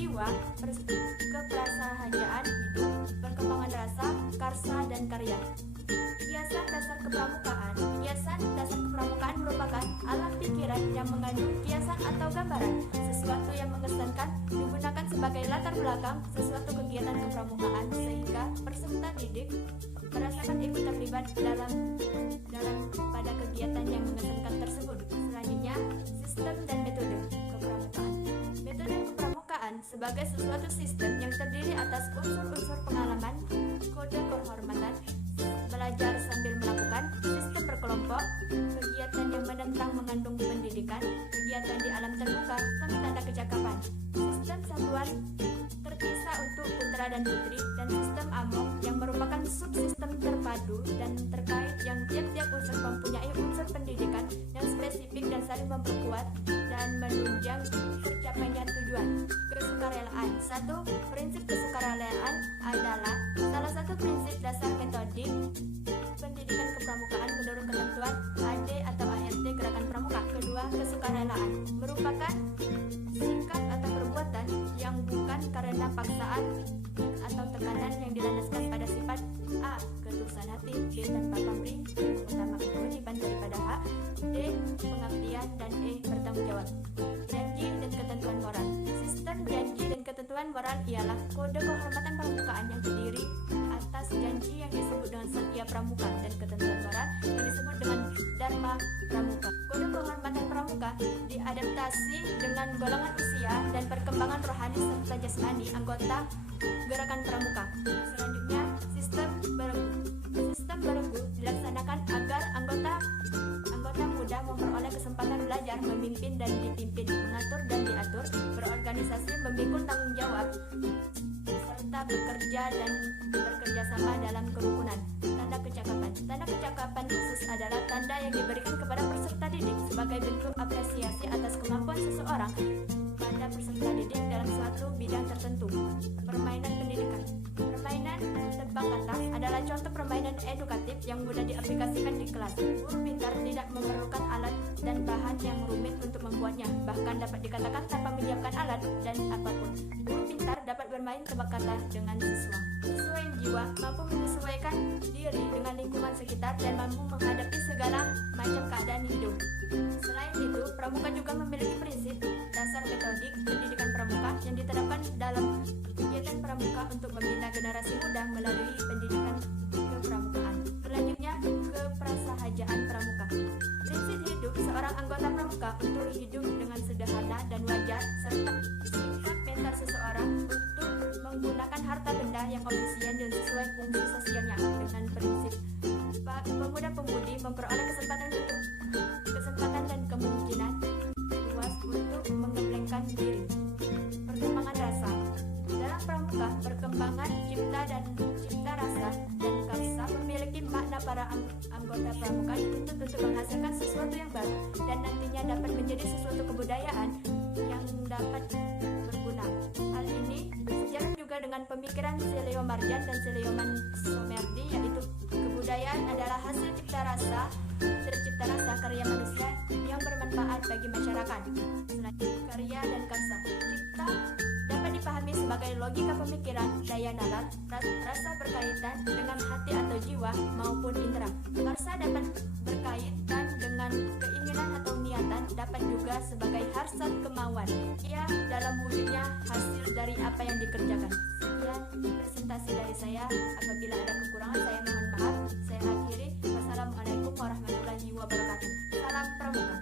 jiwa, keprasahajaan hidup, perkembangan rasa, karsa, dan karya. Kiasan dasar kepramukaan. Kiasan dasar kepramukaan merupakan alam pikiran yang mengandung kiasan atau gambaran, sesuatu yang mengesankan, digunakan sebagai latar belakang sesuatu kegiatan kepramukaan sehingga peserta didik merasakan ikut terlibat dalam pada kegiatan yang mengesankan tersebut. Selanjutnya, sistem dan metode kepramukaan. Metode kepramukaan sebagai sesuatu sistem yang terdiri atas unsur-unsur pengalaman, kode kehormatan, belajar sambil melakukan, sistem berkelompok, kegiatan yang menentang mengandung pendidikan, kegiatan di alam terbuka, tanda kecakapan, sistem satuan terpisah untuk putra dan putri, dan sistem among yang merupakan subsistem terpadu dan terkait yang tiap-tiap unsur mempunyai unsur pendidikan yang spesifik dan saling memperkuat dan menunjang tercapainya tujuan. Kesukarelaan. 1. Prinsip kesukarelaan adalah salah satu prinsip dasar metodik pendidikan kepramukaan menurut ketentuan AD atau ART Gerakan Pramuka. Kedua, kesukarelaan merupakan sikap atau perbuatan yang bukan karena paksaan atau tekanan yang dilandaskan pada sifat A. Ketulusan hati, B. Tanpa pamrih, mengutamakan kewajiban daripada hak, D. Pengabdian, dan E. Bertanggung jawab. Janji dan ketentuan moral. Sistem janji dan ketentuan moral ialah kode kehormatan pramukaan yang terdiri atas janji yang disebut dengan setia pramuka dan ketentuan moral yang disebut dengan dharma pramuka. Kode kehormatan pramuka diadaptasi dengan golongan usia dan perkembangan rohani serta jasmani anggota gerakan pramuka. Selanjutnya, sistem beregu dilaksanakan agar anggota muda memperoleh kesempatan belajar, memimpin dan dipimpin, mengatur dan diatur, berorganisasi, memikul tanggung jawab, serta bekerja dan bekerja sama dalam kerukunan. Tanda kecakapan. Tanda kecakapan khusus adalah tanda yang diberikan kepada peserta didik sebagai bentuk apresiasi atas kemampuan seseorang pada peserta didik dalam suatu bidang tertentu. Permainan pendidikan. Permainan tebak kata adalah contoh permainan edukatif yang mudah diaplikasikan di kelas. Guru pintar tidak memerlukan alat dan bahan yang rumit untuk membuatnya, bahkan dapat dikatakan tanpa menyiapkan alat dan apapun. Guru pintar dapat bermain tebak kata dengan siswa. Siswa yang jiwa mampu menyesuaikan diri dengan lingkungan sekitar dan mampu menghadapi segala macam keadaan hidup. Selain itu, pramuka juga memiliki prinsip dasar metodik pendidikan pramuka yang diterapkan dalam kegiatan pramuka untuk membina generasi muda melalui pendidikan kepramukaan. Selanjutnya, keprasahajaan pramuka. Prinsip hidup seorang anggota pramuka untuk hidup dengan sederhana dan wajar, serta sikap mental seseorang untuk menggunakan harta benda yang efisien dan sesuai fungsi sosialnya dengan prinsip pemuda-pemudi memperoleh kesempatan dan kemungkinan luas untuk mengembangkan diri. Perkembangan rasa. Dalam pramuka, perkembangan cipta rasa dan karsa memiliki makna para anggota pramuka dituntut untuk menghasilkan sesuatu yang baru dan nantinya dapat menjadi sesuatu kebudayaan yang dapat berguna. Hal ini sejalan juga dengan pemikiran Sileo Marjan dan Silioman Somerdi, yaitu kebudayaan adalah hasil tercipta rasa karya manusia yang bermanfaat bagi masyarakat. Selanjutnya, karya dan karsa. Cipta dapat dipahami sebagai logika pemikiran, daya nalar, rasa berkaitan dengan hati atau jiwa maupun indera. Karsa dapat berkaitan dengan keinginan atau niatan, dapat juga sebagai hasrat kemauan. Ia dalam wujudnya hasil dari apa yang dikerjakan. Sekian presentasi dari saya. Apabila ada kekurangan, saya mohon maaf. Saya akhiri. Wassalamualaikum warahmatullahi wabarakatuh. Salam pramuka.